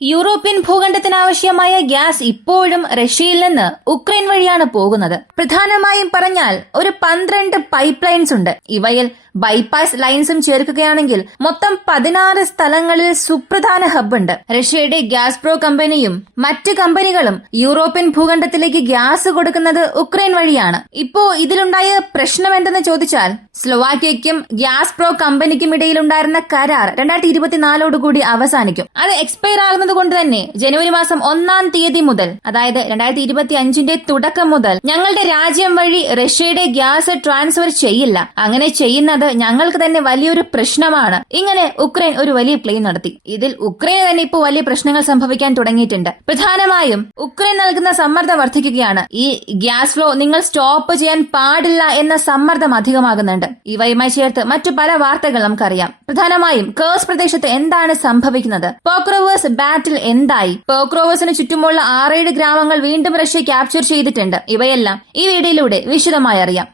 European ഭൂഖണ്ഡത്തിനാവശ്യമായ gas ഇപ്പോഴും റഷ്യയിൽ നിന്ന് ഉക്രൈൻ വഴിയാണ് പോകുന്നത്. പ്രധാനമായും പറഞ്ഞാൽ ഒരു 12 പൈപ്പ് ലൈൻസ് ഉണ്ട്. ഇവയിൽ ബൈപ്പാസ് ലൈൻസും ചേർക്കുകയാണെങ്കിൽ മൊത്തം 16 സ്ഥലങ്ങളിൽ സുപ്രധാന ഹബ്ബ് ഉണ്ട്. റഷ്യയുടെ ഗ്യാസ്പ്രോ കമ്പനിയും മറ്റ് കമ്പനികളും യൂറോപ്യൻ ഭൂഖണ്ഡത്തിലേക്ക് ഗ്യാസ് കൊടുക്കുന്നത് ഉക്രൈൻ വഴിയാണ്. ഇപ്പോ ഇതിലുണ്ടായ പ്രശ്നം എന്തെന്ന് ചോദിച്ചാൽ, സ്ലോവാക്യയ്ക്കും ഗ്യാസ്പ്രോ കമ്പനിക്കും ഇടയിലുണ്ടായിരുന്ന കരാർ 2024 അവസാനിക്കും. അത് എക്സ്പയർ ആകുന്നത് കൊണ്ട് തന്നെ ജനുവരി മാസം 1 തീയതി മുതൽ, അതായത് 2025 തുടക്കം മുതൽ ഞങ്ങളുടെ രാജ്യം വഴി റഷ്യയുടെ ഗ്യാസ് ട്രാൻസ്ഫർ ചെയ്യില്ല. അങ്ങനെ ചെയ്യുന്നത് ഞങ്ങൾക്ക് തന്നെ വലിയൊരു പ്രശ്നമാണ്. ഇങ്ങനെ ഉക്രൈൻ ഒരു വലിയ ക്ലെയിം നടത്തി. ഇതിൽ ഉക്രൈന് തന്നെ ഇപ്പോൾ വലിയ പ്രശ്നങ്ങൾ സംഭവിക്കാൻ തുടങ്ങിയിട്ടുണ്ട്. പ്രധാനമായും ഉക്രൈൻ നൽകുന്ന സമ്മർദ്ദം വർദ്ധിക്കുകയാണ്. ഈ ഗ്യാസ് ഫ്ലോ നിങ്ങൾ സ്റ്റോപ്പ് ചെയ്യാൻ പാടില്ല എന്ന സമ്മർദ്ദം അധികമാകുന്നുണ്ട്. ഇവയുമായി ചേർത്ത് മറ്റു പല വാർത്തകൾ നമുക്കറിയാം. പ്രധാനമായും കേഴ്സ് പ്രദേശത്ത് എന്താണ് സംഭവിക്കുന്നത്, പോക്രോവേഴ്സ് ബാറ്റിൽ എന്തായി, പോക്രോവേഴ്സിന് ചുറ്റുമുള്ള 6-7 ഗ്രാമങ്ങൾ വീണ്ടും റഷ്യ ക്യാപ്ചർ ചെയ്തിട്ടുണ്ട്. ഇവയെല്ലാം ഈ വീഡിയോയിലൂടെ വിശദമായി അറിയാം.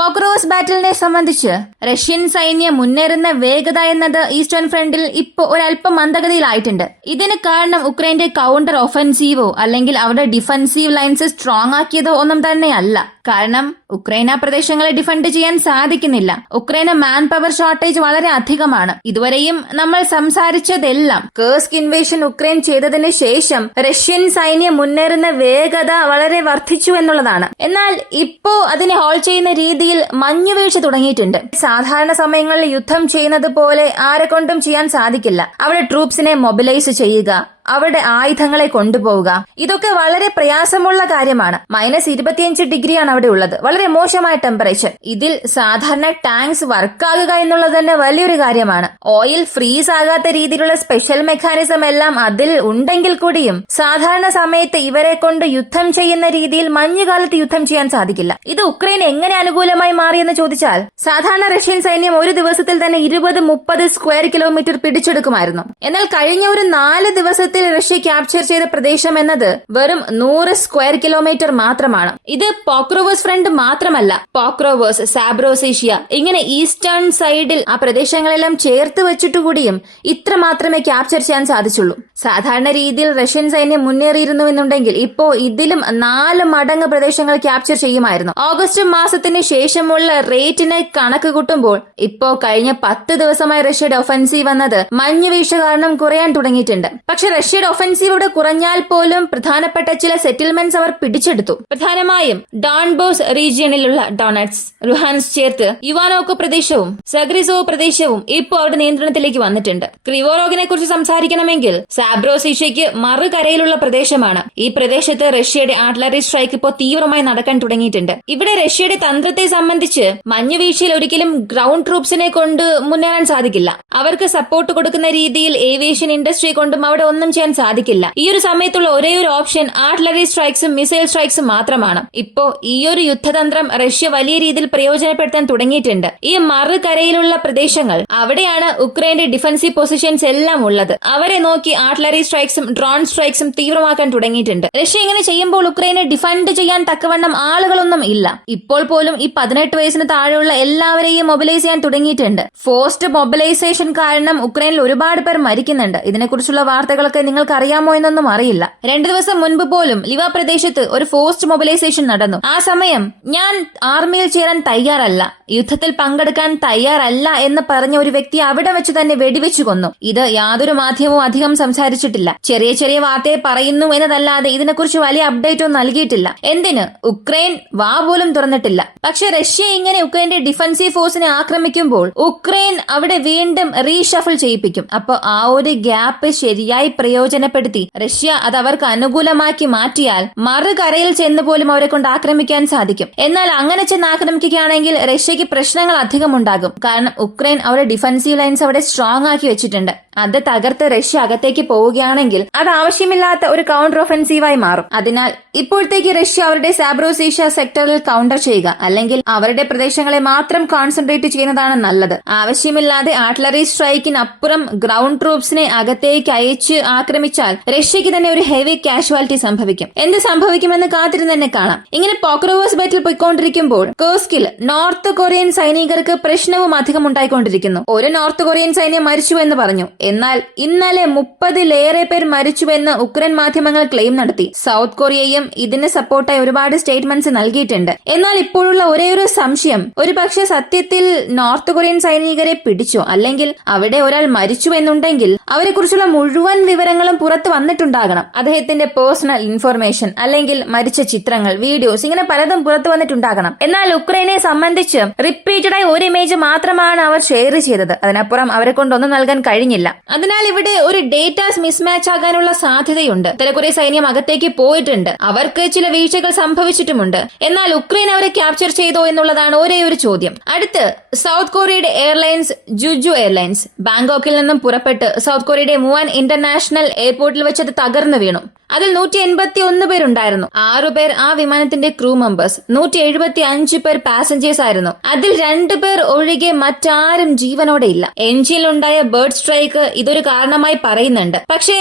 പോക്രോവസ് ബാറ്റിലിനെ സംബന്ധിച്ച് റഷ്യൻ സൈന്യം മുന്നേറുന്ന വേഗത എന്നത് ഈസ്റ്റേൺ ഫ്രണ്ടിൽ ഇപ്പോൾ ഒരല്പം മന്ദഗതിയിലായിട്ടുണ്ട്. ഇതിന് കാരണം ഉക്രൈന്റെ കൗണ്ടർ ഒഫൻസീവോ അല്ലെങ്കിൽ അവരുടെ ഡിഫൻസീവ് ലൈൻസ് സ്ട്രോങ് ആക്കിയതോ ഒന്നും തന്നെയല്ല. കാരണം ഉക്രൈൻ ആ പ്രദേശങ്ങളെ ഡിഫെൻഡ് ചെയ്യാൻ സാധിക്കുന്നില്ല. ഉക്രൈന് മാൻ പവർ ഷോർട്ടേജ് വളരെ അധികമാണ്. ഇതുവരെയും നമ്മൾ സംസാരിച്ചതെല്ലാം കേഴ്സ്ക് ഇൻവേഷൻ ഉക്രൈൻ ചെയ്തതിന് ശേഷം റഷ്യൻ സൈന്യം മുന്നേറുന്ന വേഗത വളരെ വർദ്ധിച്ചു എന്നുള്ളതാണ്. എന്നാൽ ഇപ്പോ അതിനെ ഹോൾ ചെയ്യുന്ന രീതിയിൽ മഞ്ഞുവീഴ്ച തുടങ്ങിയിട്ടുണ്ട്. സാധാരണ സമയങ്ങളിൽ യുദ്ധം ചെയ്യുന്നത് പോലെ ആരെക്കൊണ്ടും ചെയ്യാൻ സാധിക്കില്ല. അവിടെ ട്രൂപ്സിനെ മൊബിലൈസ് ചെയ്യുക, അവരുടെ ആയുധങ്ങളെ കൊണ്ടുപോവുക, ഇതൊക്കെ വളരെ പ്രയാസമുള്ള കാര്യമാണ്. -25 ഡിഗ്രിയാണ് അവിടെ ഉള്ളത്. വളരെ മോശമായ ടെമ്പറേച്ചർ. ഇതിൽ സാധാരണ ടാങ്ക്സ് വർക്കാകുക എന്നുള്ളത് തന്നെ വലിയൊരു കാര്യമാണ്. ഓയിൽ ഫ്രീസ് ആകാത്ത രീതിയിലുള്ള സ്പെഷ്യൽ മെക്കാനിസം എല്ലാം അതിൽ ഉണ്ടെങ്കിൽ കൂടിയും സാധാരണ സമയത്ത് ഇവരെ കൊണ്ട് യുദ്ധം ചെയ്യുന്ന രീതിയിൽ മഞ്ഞുകാലത്ത് യുദ്ധം ചെയ്യാൻ സാധിക്കില്ല. ഇത് ഉക്രൈൻ എങ്ങനെ അനുകൂലമായി മാറിയെന്ന് ചോദിച്ചാൽ, സാധാരണ റഷ്യൻ സൈന്യം ഒരു ദിവസത്തിൽ തന്നെ 20-30 സ്ക്വയർ കിലോമീറ്റർ പിടിച്ചെടുക്കുമായിരുന്നു. എന്നാൽ കഴിഞ്ഞ ഒരു 4 ദിവസത്തിൽ റഷ്യ ക്യാപ്ചർ ചെയ്ത പ്രദേശം എന്നത് വെറും 100 സ്ക്വയർ കിലോമീറ്റർ മാത്രമാണ്. ഇത് പോക്രോവേഴ്സ് ഫ്രണ്ട് മാത്രമല്ല, പോക്രോവേഴ്സ്, സാബ്രോസേഷ്യ, ഇങ്ങനെ ഈസ്റ്റേൺ സൈഡിൽ ആ പ്രദേശങ്ങളെല്ലാം ചേർത്ത് വെച്ചിട്ടുകൂടിയും ഇത്ര മാത്രമേ ക്യാപ്ചർ ചെയ്യാൻ സാധിച്ചുള്ളൂ. സാധാരണ രീതിയിൽ റഷ്യൻ സൈന്യം മുന്നേറിയിരുന്നുവെന്നുണ്ടെങ്കിൽ ഇപ്പോ ഇതിലും 4 മടങ്ങ് പ്രദേശങ്ങൾ ക്യാപ്ചർ ചെയ്യുമായിരുന്നു. ഓഗസ്റ്റ് മാസത്തിന് ശേഷമുള്ള റേറ്റിനെ കണക്ക് കൂട്ടുമ്പോൾ ഇപ്പോ കഴിഞ്ഞ 10 ദിവസമായി റഷ്യയുടെ ഒഫൻസീവ് എന്നത് മഞ്ഞുവീഴ്ച കാരണം കുറയാൻ തുടങ്ങിയിട്ടുണ്ട്. പക്ഷെ റഷ്യയുടെ ഒഫൻസീവ് ഇവിടെ കുറഞ്ഞാൽ പോലും പ്രധാനപ്പെട്ട ചില സെറ്റിൽമെന്റ്സ് അവർ പിടിച്ചെടുത്തു. പ്രധാനമായും ഡോൺബോസ് റീജിയണിലുള്ള ഡൊണറ്റ്സ്, ലുഹാൻസ് ചേർത്ത് യുവാനോക്കോ പ്രദേശവും സഗ്രിസോവ് പ്രദേശവും ഇപ്പോൾ അവരുടെ നിയന്ത്രണത്തിലേക്ക് വന്നിട്ടുണ്ട്. ക്രിവോറോഗിനെ കുറിച്ച് സംസാരിക്കണമെങ്കിൽ സാബ്രോസീഷ്യയ്ക്ക് മറുകരയിലുള്ള പ്രദേശമാണ്. ഈ പ്രദേശത്ത് റഷ്യയുടെ ആർട്ടിലറി സ്ട്രൈക്ക് ഇപ്പോൾ തീവ്രമായി നടക്കാൻ തുടങ്ങിയിട്ടുണ്ട്. ഇവിടെ റഷ്യയുടെ തന്ത്രത്തെ സംബന്ധിച്ച് മഞ്ഞുവീഴ്ചയിൽ ഒരിക്കലും ഗ്രൗണ്ട് ട്രൂപ്സിനെ കൊണ്ട് മുന്നേറാൻ സാധിക്കില്ല. അവർക്ക് സപ്പോർട്ട് കൊടുക്കുന്ന രീതിയിൽ ഏവിയേഷൻ ഇൻഡസ്ട്രി കൊണ്ടും അവിടെ ഒന്നും ചെയ്യാൻ സാധിക്കില്ല. ഈ ഒരു സമയത്തുള്ള ഒരേ ഒരു ഓപ്ഷൻ ആർട്ടിലറി സ്ട്രൈക്സും മിസൈൽ സ്ട്രൈക്സും മാത്രമാണ്. ഇപ്പോ ഈ ഒരു യുദ്ധതന്ത്രം റഷ്യ വലിയ രീതിയിൽ പ്രയോജനപ്പെടുത്താൻ തുടങ്ങിയിട്ടുണ്ട്. ഈ മറുകരയിലുള്ള പ്രദേശങ്ങൾ, അവിടെയാണ് ഉക്രൈന്റെ ഡിഫൻസീവ് പൊസിഷൻസ് എല്ലാം ഉള്ളത്. അവരെ നോക്കി ആർട്ടിലറി സ്ട്രൈക്സും ഡ്രോൺ സ്ട്രൈക്സും തീവ്രമാക്കാൻ തുടങ്ങിയിട്ടുണ്ട്. റഷ്യ ഇങ്ങനെ ചെയ്യുമ്പോൾ ഉക്രൈനെ ഡിഫെൻഡ് ചെയ്യാൻ തക്കവണ്ണം ആളുകളൊന്നും ഇല്ല. ഇപ്പോൾ പോലും ഈ 18 വയസ്സിന് താഴെയുള്ള എല്ലാവരെയും മൊബിലൈസ് ചെയ്യാൻ തുടങ്ങിയിട്ടുണ്ട്. ഫോഴ്സ്ഡ് മൊബിലൈസേഷൻ കാരണം ഉക്രൈനിൽ ഒരുപാട് പേർ മരിക്കുന്നുണ്ട്. ഇതിനെക്കുറിച്ചുള്ള വാർത്തകളൊക്കെ നിങ്ങൾക്ക് അറിയാമോ എന്നൊന്നും അറിയില്ല. 2 ദിവസം മുൻപ് പോലും ലിവ പ്രദേശത്ത് ഒരു ഫോഴ്സ്ഡ് മൊബിലൈസേഷൻ നടന്നു. ആ സമയം ഞാൻ ആർമിയിൽ ചേരാൻ തയ്യാറല്ല, യുദ്ധത്തിൽ പങ്കെടുക്കാൻ തയ്യാറല്ല എന്ന് പറഞ്ഞ ഒരു വ്യക്തി അവിടെ വെച്ച് തന്നെ വെടിവെച്ചു കൊന്നു. ഇത് യാതൊരു മാധ്യമവും അധികം സംസാരിച്ചിട്ടില്ല. ചെറിയ ചെറിയ വാർത്തയെ പറയുന്നു എന്നതല്ലാതെ ഇതിനെക്കുറിച്ച് വലിയ അപ്ഡേറ്റ് ഒന്നും നൽകിയിട്ടില്ല. എന്തിന്, ഉക്രൈൻ വാ പോലും തുറന്നിട്ടില്ല. പക്ഷെ റഷ്യ ഇങ്ങനെ ഉക്രൈന്റെ ഡിഫൻസീവ് ഫോഴ്സിനെ ആക്രമിക്കുമ്പോൾ ഉക്രൈൻ അവിടെ വീണ്ടും റീഷഫിൾ ചെയ്യിപ്പിക്കും. അപ്പൊ ആ ഒരു ഗ്യാപ്പ് ശരിയായി പ്രയോജനപ്പെടുത്തി റഷ്യ അത് അവർക്ക് അനുകൂലമാക്കി മാറ്റിയാൽ മറുകരയിൽ ചെന്ന് പോലും അവരെ കൊണ്ട് ആക്രമിക്കാൻ സാധിക്കും. എന്നാൽ അങ്ങനെ ചെന്ന് ആക്രമിക്കുകയാണെങ്കിൽ റഷ്യക്ക് പ്രശ്നങ്ങൾ അധികം ഉണ്ടാകും. കാരണം ഉക്രൈൻ അവരുടെ ഡിഫൻസീവ് ലൈൻസ് അവിടെ സ്ട്രോങ് ആക്കി വെച്ചിട്ടുണ്ട്. അത് തകർത്ത് റഷ്യ അകത്തേക്ക് പോവുകയാണെങ്കിൽ അത് ആവശ്യമില്ലാത്ത ഒരു കൗണ്ടർ ഒഫൻസീവായി മാറും. അതിനാൽ ഇപ്പോഴത്തേക്ക് റഷ്യ അവരുടെ സാബ്രോസീഷ സെക്ടറിൽ കൗണ്ടർ ചെയ്യുക, അല്ലെങ്കിൽ അവരുടെ പ്രദേശങ്ങളെ മാത്രം കോൺസെൻട്രേറ്റ് ചെയ്യുന്നതാണ് നല്ലത്. ആവശ്യമില്ലാതെ ആർട്ടിലറി സ്ട്രൈക്കിനപ്പുറം ഗ്രൗണ്ട് ട്രൂപ്സിനെ അകത്തേക്ക് അയച്ച് ആക്രമിച്ചാൽ റഷ്യക്ക് തന്നെ ഒരു ഹെവി കാഷ്വാലിറ്റി സംഭവിക്കും. എന്ത് സംഭവിക്കുമെന്ന് കാത്തിരുന്ന് തന്നെ കാണാം. ഇങ്ങനെ പോക്രോവോസ് ബാറ്റിൽ പോയിക്കൊണ്ടിരിക്കുമ്പോൾ കേർസ്കിൽ നോർത്ത് കൊറിയൻ സൈനികർക്ക് പ്രശ്നവും അധികം ഉണ്ടായിക്കൊണ്ടിരിക്കുന്നു. ഒരു നോർത്ത് കൊറിയൻ സൈന്യം മരിച്ചുവെന്ന് പറഞ്ഞു. എന്നാൽ ഇന്നലെ 30-ലേറെ പേർ മരിച്ചുവെന്ന് ഉക്രൈൻ മാധ്യമങ്ങൾ ക്ലെയിം നടത്തി. സൗത്ത് കൊറിയയും ഇതിന് സപ്പോർട്ടായി ഒരുപാട് സ്റ്റേറ്റ്മെന്റ്സ് നൽകിയിട്ടുണ്ട്. എന്നാൽ ഇപ്പോഴുള്ള ഒരേയൊരു സംശയം, ഒരുപക്ഷെ സത്യത്തിൽ നോർത്ത് കൊറിയൻ സൈനികരെ പിടിച്ചോ അല്ലെങ്കിൽ അവിടെ ഒരാൾ മരിച്ചു എന്നുണ്ടെങ്കിൽ അവരെക്കുറിച്ചുള്ള മുഴുവൻ വിവരങ്ങളും പുറത്തു വന്നിട്ടുണ്ടാകണം. അദ്ദേഹത്തിന്റെ പേഴ്സണൽ ഇൻഫർമേഷൻ അല്ലെങ്കിൽ മരിച്ച ചിത്രങ്ങൾ, വീഡിയോസ്, ഇങ്ങനെ പലതും പുറത്തു വന്നിട്ടുണ്ടാകണം. എന്നാൽ ഉക്രൈനെ സംബന്ധിച്ച് റിപ്പീറ്റഡായി ഒരു ഇമേജ് മാത്രമാണ് അവർ ഷെയർ ചെയ്തത്. അതിനപ്പുറം അവരെ കൊണ്ടൊന്നും നൽകാൻ കഴിഞ്ഞില്ല. അതിനാൽ ഇവിടെ ഒരു ഡേറ്റാസ് മിസ്മാച്ച് ആകാനുള്ള സാധ്യതയുണ്ട്. കുറെ സൈന്യം അകത്തേക്ക് പോയിട്ടുണ്ട്, അവർക്ക് ചില വീഴ്ചകൾ സംഭവിച്ചിട്ടുമുണ്ട്. എന്നാൽ ഉക്രൈൻ അവരെ ക്യാപ്ചർ ചെയ്തോ എന്നുള്ളതാണ് ഒരേ ഒരു ചോദ്യം. അടുത്ത് സൗത്ത് കൊറിയയുടെ എയർലൈൻസ് ജുജു എയർലൈൻസ് ബാങ്കോക്കിൽ നിന്നും പുറപ്പെട്ട് സൗത്ത് കൊറിയയുടെ മുവാൻ ഇന്റർനാഷണൽ എയർപോർട്ടിൽ വെച്ചത് തകർന്നു വീണു. അതിൽ 181 പേരുണ്ടായിരുന്നു. 6 പേർ ആ വിമാനത്തിന്റെ ക്രൂ മെമ്പേഴ്സ്, 175 പേർ പാസഞ്ചേഴ്സ് ആയിരുന്നു. അതിൽ 2 പേർ ഒഴികെ മറ്റാരും ജീവനോടെ ഇല്ല. എഞ്ചിനിലുണ്ടായ ബേർഡ് സ്ട്രൈക്ക് ഇതൊരു കാരണമായി പറയുന്നുണ്ട്. പക്ഷേ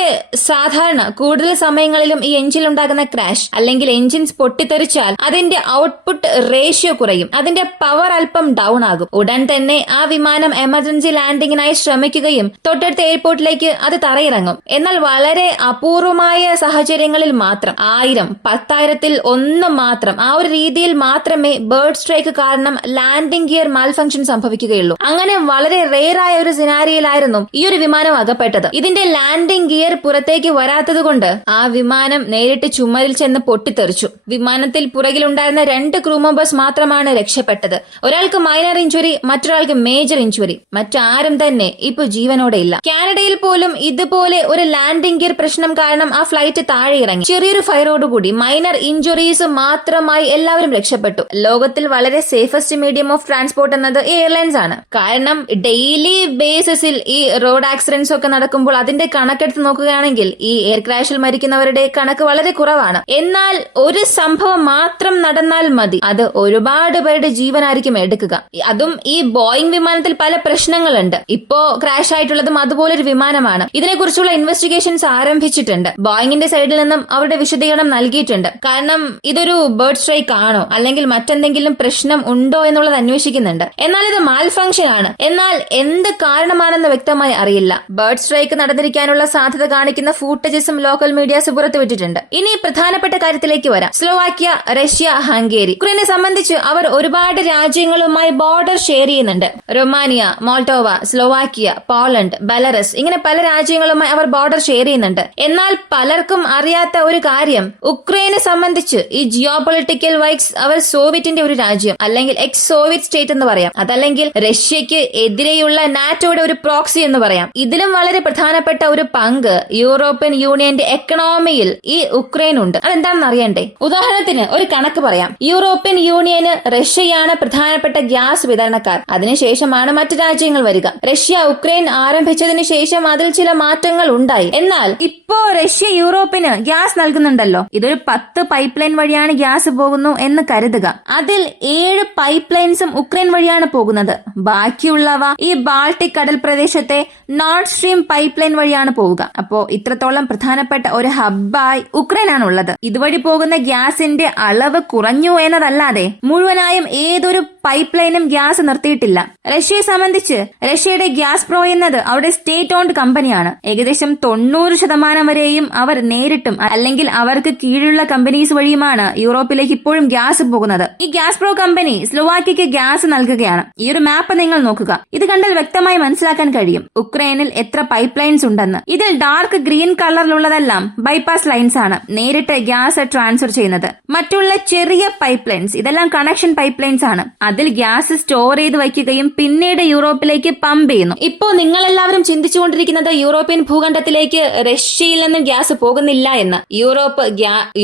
സാധാരണ കൂടുതൽ സമയങ്ങളിലും ഈ എഞ്ചിനിലുണ്ടാകുന്ന ക്രാഷ് അല്ലെങ്കിൽ എഞ്ചിൻസ് പൊട്ടിത്തെറിച്ചാൽ അതിന്റെ ഔട്ട്പുട്ട് റേഷ്യോ കുറയും, അതിന്റെ പവർ അല്പം ഡൗൺ ആകും. ഉടൻ തന്നെ ആ വിമാനം എമർജൻസി ലാൻഡിങ്ങിനായി ശ്രമിക്കുകയും തൊട്ടടുത്ത എയർപോർട്ടിലേക്ക് അത് തറയിറങ്ങും. എന്നാൽ വളരെ അപൂർവമായ സാഹചര്യങ്ങളിൽ മാത്രം 1000, 10,000-ൽ 1 മാത്രം ആ ഒരു രീതിയിൽ മാത്രമേ ബേർഡ് സ്ട്രൈക്ക് കാരണം ലാൻഡിംഗ് ഗിയർ മാൽഫങ്ഷൻ സംഭവിക്കുകയുള്ളൂ. അങ്ങനെ വളരെ റെയറായ ഒരു സിനാരിയിലായിരുന്നു ഈ ഒരു വിമാനം അകപ്പെട്ടത്. ഇതിന്റെ ലാൻഡിംഗ് ഗിയർ പുറത്തേക്ക് വരാത്തതുകൊണ്ട് ആ വിമാനം നേരിട്ട് ചുമരിൽ ചെന്ന് പൊട്ടിത്തെറിച്ചു. വിമാനത്തിൽ പുറകിലുണ്ടായിരുന്ന 2 ക്രൂ മെമ്പേഴ്സ് മാത്രമാണ് രക്ഷപ്പെട്ടത്. ഒരാൾക്ക് മൈനർ ഇഞ്ചുറി, മറ്റൊരാൾക്ക് മേജർ ഇഞ്ചുറി. മറ്റാരും തന്നെ ഇപ്പൊ ജീവനോടെ ഇല്ല. കാനഡയിൽ പോലും ഇതുപോലെ ഒരു ലാൻഡിംഗ് ഗിയർ പ്രശ്നം കാരണം ആ ഫ്ലൈറ്റ് താഴെ ഇറങ്ങി. ചെറിയൊരു ഫയറോടുകൂടി മൈനർ ഇഞ്ചുറീസ് മാത്രമായി എല്ലാവരും രക്ഷപ്പെട്ടു. ലോകത്തിൽ വളരെ സേഫസ്റ്റ് മീഡിയം ഓഫ് ട്രാൻസ്പോർട്ട് എന്നത് എയർലൈൻസ് ആണ്. കാരണം ഡെയിലി ബേസിസിൽ ഈ റോഡ് ആക്സിഡന്റ്സ് ഒക്കെ നടക്കുമ്പോൾ അതിന്റെ കണക്കെടുത്ത് നോക്കുകയാണെങ്കിൽ ഈ എയർ ക്രാഷിൽ മരിക്കുന്നവരുടെ കണക്ക് വളരെ കുറവാണ്. എന്നാൽ ഒരു സംഭവം മാത്രം നടന്നാൽ മതി, അത് ഒരുപാട് പേരുടെ ജീവനായിരിക്കും എടുക്കുക. അതും ഈ ബോയിങ് വിമാനത്തിൽ പല പ്രശ്നങ്ങളുണ്ട്. ഇപ്പോ ക്രാഷ് ആയിട്ടുള്ളതും അതുപോലൊരു വിമാനമാണ്. ഇതിനെക്കുറിച്ചുള്ള ഇൻവെസ്റ്റിഗേഷൻസ് ആരംഭിച്ചിട്ടുണ്ട്. ബോയിങ്ങിന്റെ സൈഡിൽ നിന്നും അവരുടെ വിശദീകരണം നൽകിയിട്ടുണ്ട്. കാരണം ഇതൊരു ബേർഡ് സ്ട്രൈക്ക് ആണോ അല്ലെങ്കിൽ മറ്റെന്തെങ്കിലും പ്രശ്നം ഉണ്ടോ എന്നുള്ളത് അന്വേഷിക്കുന്നുണ്ട്. എന്നാൽ ഇത് മാൽ ഫംഗ്ഷൻ ആണ്. എന്നാൽ എന്ത് കാരണമാണെന്ന് വ്യക്തമായി അറിയില്ല. ബേർഡ് സ്ട്രൈക്ക് നടന്നിരിക്കാനുള്ള സാധ്യത കാണിക്കുന്ന ഫൂട്ടേജസും ലോക്കൽ മീഡിയാസ് പുറത്തുവിട്ടിട്ടുണ്ട്. ഇനി പ്രധാനപ്പെട്ട കാര്യത്തിലേക്ക് വരാം. സ്ലോവാക്യ, റഷ്യ, ഹംഗേരി. യുക്രൈനെ സംബന്ധിച്ച് അവർ ഒരുപാട് രാജ്യങ്ങളുമായി ബോർഡർ ഷെയർ ചെയ്യുന്നുണ്ട്. Romania, Moldova, Slovakia, Poland, Belarus, ഇങ്ങനെ പല രാജ്യങ്ങളുമായി അവർ ബോർഡർ ഷെയർ ചെയ്യുന്നുണ്ട്. എന്നാൽ പലർക്കും അറിയാത്ത ഒരു കാര്യം, ഉക്രൈനെ സംബന്ധിച്ച് ഈ ജിയോ പൊളിറ്റിക്കൽ വൈസ് അവർ സോവിയറ്റിന്റെ ഒരു രാജ്യം അല്ലെങ്കിൽ എക്സ് സോവിയറ്റ് സ്റ്റേറ്റ് എന്ന് പറയാം, അതല്ലെങ്കിൽ റഷ്യക്ക് എതിരെയുള്ള നാറ്റോയുടെ ഒരു പ്രോക്സി എന്ന് പറയാം. ഇതിലും വളരെ പ്രധാനപ്പെട്ട ഒരു പങ്ക് യൂറോപ്യൻ യൂണിയന്റെ എക്കണോമിയിൽ ഈ ഉക്രൈൻ ഉണ്ട്. അതെന്താണെന്ന് അറിയണ്ടേ? ഉദാഹരണത്തിന് ഒരു കണക്ക് പറയാം. യൂറോപ്യൻ യൂണിയന് റഷ്യയാണ് പ്രധാനപ്പെട്ട ഗ്യാസ് വിതരണക്കാർ. അതിനുശേഷമാണ് മറ്റു രാജ്യങ്ങൾ വരിക. റഷ്യ ഉക്രൈൻ ആരംഭിച്ചതിന് ശേഷം അതിൽ ചില മാറ്റങ്ങൾ ഉണ്ടായി. എന്നാൽ ഇപ്പോ റഷ്യ യൂറോപ്പിന് ഗ്യാസ് നൽകുന്നുണ്ടല്ലോ. ഇതൊരു 10 പൈപ്പ് ലൈൻ വഴിയാണ് ഗ്യാസ് പോകുന്നു എന്ന് കരുതുക. അതിൽ 7 പൈപ്പ് ലൈൻസും ഉക്രൈൻ വഴിയാണ് പോകുന്നത്. ബാക്കിയുള്ളവ ഈ ബാൾട്ടിക് കടൽ പ്രദേശത്തെ നോർഡ് സ്ട്രീം പൈപ്പ് ലൈൻ വഴിയാണ് പോവുക. അപ്പോ ഇത്രത്തോളം പ്രധാനപ്പെട്ട ഒരു ഹബ്ബായി ഉക്രൈനാണ് ഉള്ളത്. ഇതുവഴി പോകുന്ന ഗ്യാസിന്റെ അളവ് കുറഞ്ഞു എന്നതല്ലാതെ മുഴുവനായും ഏതൊരു പൈപ്പ് ലൈനും ഗ്യാസ് നിർത്തിയിട്ടില്ല. റഷ്യയെ സംബന്ധിച്ച് റഷ്യയുടെ ഗ്യാസ് പ്രോ എന്നത് അവിടെ സ്റ്റേറ്റ് ഓൺഡ് കമ്പനിയാണ്. ഏകദേശം 90% വരെയും അവർ നേരിട്ടും അല്ലെങ്കിൽ അവർക്ക് കീഴിലുള്ള കമ്പനീസ് വഴിയുമാണ് യൂറോപ്പിലേക്ക് ഇപ്പോഴും ഗ്യാസ് പോകുന്നത്. ഈ ഗ്യാസ് പ്രോ കമ്പനി സ്ലോവാക്യയ്ക്ക് ഗ്യാസ് നൽകുകയാണ്. ഈ ഒരു മാപ്പ് നിങ്ങൾ നോക്കുക. ഇത് കണ്ടാൽ വ്യക്തമായി മനസ്സിലാക്കാൻ കഴിയും ഉക്രൈനിൽ എത്ര പൈപ്പ് ലൈൻസ് ഉണ്ടെന്ന്. ഇതിൽ ഡാർക്ക് ഗ്രീൻ കളറിലുള്ളതെല്ലാം ബൈപ്പാസ് ലൈൻസ് ആണ്, നേരിട്ട് ഗ്യാസ് ട്രാൻസ്ഫർ ചെയ്യുന്നത്. മറ്റുള്ള ചെറിയ പൈപ്പ് ലൈൻസ് ഇതെല്ലാം കണക്ഷൻ പൈപ്പ് ലൈൻസ് ആണ്. അതിൽ ഗ്യാസ് സ്റ്റോർ ചെയ്ത് വയ്ക്കുകയും പിന്നീട് യൂറോപ്പിലേക്ക് പമ്പ് ചെയ്യുന്നു. ഇപ്പോ നിങ്ങളെല്ലാവരും ചിന്തിച്ചുകൊണ്ടിരിക്കുന്നത് യൂറോപ്യൻ ഭൂഖണ്ഡത്തിലേക്ക് റഷ്യയിൽ നിന്നും ഗ്യാസ് പോകുന്നില്ല എന്ന്.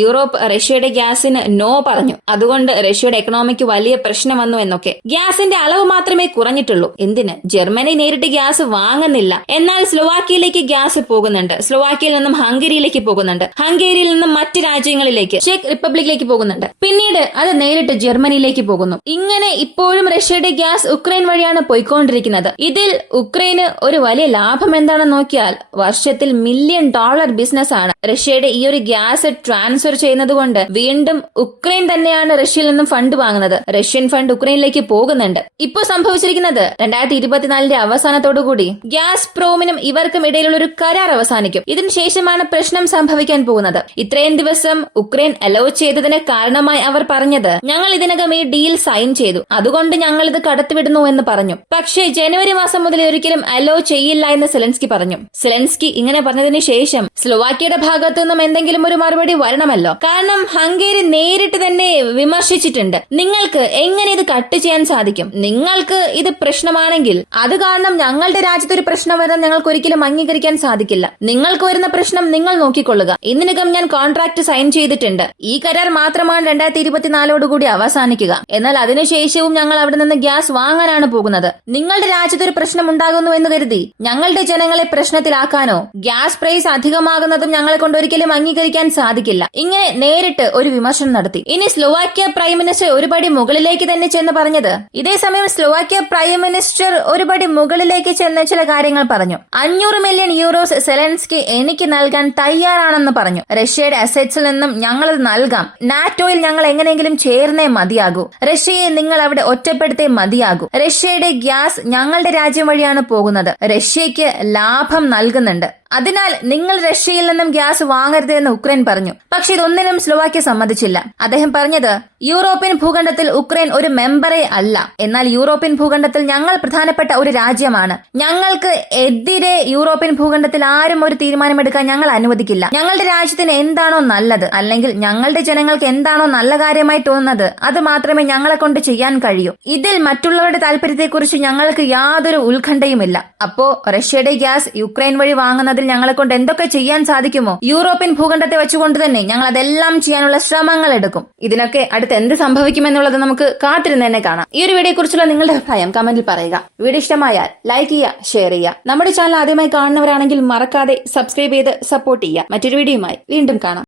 യൂറോപ്പ് റഷ്യയുടെ ഗ്യാസിന് നോ പറഞ്ഞു. അതുകൊണ്ട് റഷ്യയുടെ എക്കണോമിക്ക് വലിയ പ്രശ്നം വന്നു എന്നൊക്കെ. ഗ്യാസിന്റെ അളവ് മാത്രമേ കുറഞ്ഞിട്ടുള്ളൂ. എന്തിന്? ജർമ്മനി നേരിട്ട് ഗ്യാസ് വാങ്ങുന്നില്ല. എന്നാൽ സ്ലോവാക്യയിലേക്ക് ഗ്യാസ് പോകുന്നുണ്ട്. സ്ലോവാക്യയിൽ നിന്നും ഹംഗേരിയിലേക്ക് പോകുന്നുണ്ട്. ഹംഗേരിയിൽ നിന്നും മറ്റ് രാജ്യങ്ങളിലേക്ക്, ചെക്ക് റിപ്പബ്ലിക്കിലേക്ക് പോകുന്നുണ്ട്. പിന്നീട് അത് നേരിട്ട് ജർമ്മനിയിലേക്ക് പോകുന്നു. ഇങ്ങനെ ഇപ്പോഴും റഷ്യയുടെ ഗ്യാസ് ഉക്രൈൻ വഴിയാണ് പോയിക്കൊണ്ടിരിക്കുന്നത്. ഇതിൽ ഉക്രൈന് ഒരു വലിയ ലാഭം എന്താണെന്ന് നോക്കിയാൽ വർഷത്തിൽ $1 മില്യൺ ബിസിനസ് ആണ്. റഷ്യയുടെ ഈ ഒരു ഗ്യാസ് ട്രാൻസ്ഫർ ചെയ്യുന്നത് കൊണ്ട് വീണ്ടും ഉക്രൈൻ തന്നെയാണ് റഷ്യയിൽ നിന്നും ഫണ്ട് വാങ്ങുന്നത്. റഷ്യൻ ഫണ്ട് ഉക്രൈനിലേക്ക് പോകുന്നുണ്ട്. ഇപ്പോൾ സംഭവിച്ചിരിക്കുന്നത് 2024 അവസാനത്തോടുകൂടി ഗ്യാസ് പ്രോമിനും ഇവർക്കും ഇടയിലുള്ള ഒരു കരാർ അവസാനിക്കും. ഇതിനുശേഷമാണ് പ്രശ്നം സംഭവിക്കാൻ പോകുന്നത്. ഇത്രയും ദിവസം ഉക്രൈൻ അലോ ചെയ്തതിന് കാരണമായി അവർ പറഞ്ഞത്, ഞങ്ങൾ ഇതിനകം ഈ ഡീൽ സൈൻ ചെയ്തു, അതുകൊണ്ട് ഞങ്ങൾ ഇത് കടത്തിവിടുന്നു എന്ന് പറഞ്ഞു. പക്ഷേ ജനുവരി മാസം മുതൽ ഒരിക്കലും അലോ ചെയ്യില്ല എന്ന് സെലൻസ്കി പറഞ്ഞു. സെലൻസ്കി ഇങ്ങനെ പറഞ്ഞതിന് ശേഷം സ്ലോവാക്യയുടെ ഭാഗത്തു നിന്നും എന്തെങ്കിലും ഒരു മറുപടി വരണമല്ലോ. കാരണം ഹംഗേരി നേരിട്ട് തന്നെ വിമർശിച്ചിട്ടുണ്ട്. നിങ്ങൾക്ക് എങ്ങനെ ഇത് കട്ട് ചെയ്യാൻ സാധിക്കും? നിങ്ങൾക്ക് ഇത് പ്രശ്നമാണെങ്കിൽ അത് കാരണം ഞങ്ങളുടെ രാജ്യത്ത് ഒരു പ്രശ്നം വരാൻ ഞങ്ങൾക്ക് ഒരിക്കലും അംഗീകരിക്കാൻ സാധിക്കില്ല. നിങ്ങൾക്ക് വരുന്ന പ്രശ്നം നിങ്ങൾ നോക്കിക്കൊള്ളുക. ഇതിനകം ഞാൻ കോൺട്രാക്ട് സൈൻ ചെയ്തിട്ടുണ്ട്. ഈ കരാർ മാത്രമാണ് 2024 അവസാനിക്കുക. എന്നാൽ അതിനുശേഷവും ഞങ്ങൾ അവിടെ നിന്ന് ഗ്യാസ് വാങ്ങാനാണ് പോകുന്നത്. നിങ്ങളുടെ രാജ്യത്ത് ഒരു പ്രശ്നം ഉണ്ടാകുന്നു എന്ന് കരുതി ഞങ്ങളുടെ ജനങ്ങളെ പ്രശ്നത്തിലാക്കാനോ ഗ്യാസ് പ്രൈസ് അധികമാകുന്നതും ഞങ്ങളെ കൊണ്ട് ഒരിക്കലും അംഗീകരിക്കാൻ സാധിക്കില്ല. ഇങ്ങനെ നേരിട്ട് ഒരു വിമർശനം നടത്തി. ഇനി സ്ലോവാക്യ പ്രൈം മിനിസ്റ്റർ ഒരുപടി മുകളിലേക്ക് തന്നെ ചെന്ന് പറഞ്ഞത്, ഇതേസമയം സ്ലോവാക്യ പ്രൈം മിനിസ്റ്റർ ഒരുപടി മുകളിലേക്ക് ചെന്ന് ചില കാര്യങ്ങൾ പറഞ്ഞു. 500 മില്യൺ യൂറോസ് സെലൻസ്കി എനിക്ക് നൽകാൻ തയ്യാറാണെന്ന് പറഞ്ഞു. റഷ്യയുടെ അസറ്റ്സിൽ നിന്നും ഞങ്ങളത് നൽകാം. നാറ്റോയിൽ ഞങ്ങൾ എങ്ങനെയെങ്കിലും ചേർന്നേ മതിയാകൂ. റഷ്യയെ നിങ്ങൾ അവിടെ ഒറ്റപ്പെടുത്തേ മതിയാകൂ. റഷ്യയുടെ ഗ്യാസ് ഞങ്ങളുടെ രാജ്യം വഴിയാണ് പോകുന്നത്. റഷ്യയ്ക്ക് ലാഭം നൽകുന്നുണ്ട്. അതിനാൽ നിങ്ങൾ റഷ്യയിൽ നിന്നും ഗ്യാസ് വാങ്ങരുത് എന്ന് ഉക്രൈൻ പറഞ്ഞു. പക്ഷെ ഇതൊന്നിനും സ്ലോവാക്യ സമ്മതിച്ചില്ല. അദ്ദേഹം പറഞ്ഞത്, യൂറോപ്യൻ ഭൂഖണ്ഡത്തിൽ ഉക്രൈൻ ഒരു മെമ്പറേ അല്ല. എന്നാൽ യൂറോപ്യൻ ഭൂഖണ്ഡത്തിൽ ഞങ്ങൾ പ്രധാനപ്പെട്ട ഒരു രാജ്യമാണ്. ഞങ്ങൾക്ക് എതിരെ യൂറോപ്യൻ ഭൂഖണ്ഡത്തിൽ ആരും ഒരു തീരുമാനമെടുക്കാൻ ഞങ്ങൾ അനുവദിക്കില്ല. ഞങ്ങളുടെ രാജ്യത്തിന് എന്താണോ നല്ലത്, അല്ലെങ്കിൽ ഞങ്ങളുടെ ജനങ്ങൾക്ക് എന്താണോ നല്ല കാര്യമായി തോന്നുന്നത്, അത് മാത്രമേ ഞങ്ങളെ കൊണ്ട് ചെയ്യാൻ കഴിയൂ. ഇതിൽ മറ്റുള്ളവരുടെ താല്പര്യത്തെക്കുറിച്ച് ഞങ്ങൾക്ക് യാതൊരു ഉത്കണ്ഠയുമില്ല. അപ്പോ റഷ്യയുടെ ഗ്യാസ് യുക്രൈൻ വഴി വാങ്ങുന്നത് ഞങ്ങളെ കൊണ്ട് എന്തൊക്കെ ചെയ്യാൻ സാധിക്കുമോ യൂറോപ്യൻ ഭൂഖണ്ഡത്തെ വെച്ചുകൊണ്ട് തന്നെ ഞങ്ങൾ അതെല്ലാം ചെയ്യാനുള്ള ശ്രമങ്ങൾ എടുക്കും. ഇതിനൊക്കെ അടുത്ത് എന്ത് സംഭവിക്കുമെന്നുള്ളത് നമുക്ക് കാത്തിരുന്ന് തന്നെ കാണാം. ഈ ഒരു വീഡിയോയെ കുറിച്ചുള്ള നിങ്ങളുടെ അഭിപ്രായം കമന്റിൽ പറയുക. വീഡിയോ ഇഷ്ടമായാൽ ലൈക്ക് ചെയ്യുക, ഷെയർ ചെയ്യുക. നമ്മുടെ ചാനൽ ആദ്യമായി കാണുന്നവരാണെങ്കിൽ മറക്കാതെ സബ്സ്ക്രൈബ് ചെയ്ത് സപ്പോർട്ട് ചെയ്യുക. മറ്റൊരു വീഡിയോയുമായി വീണ്ടും കാണാം.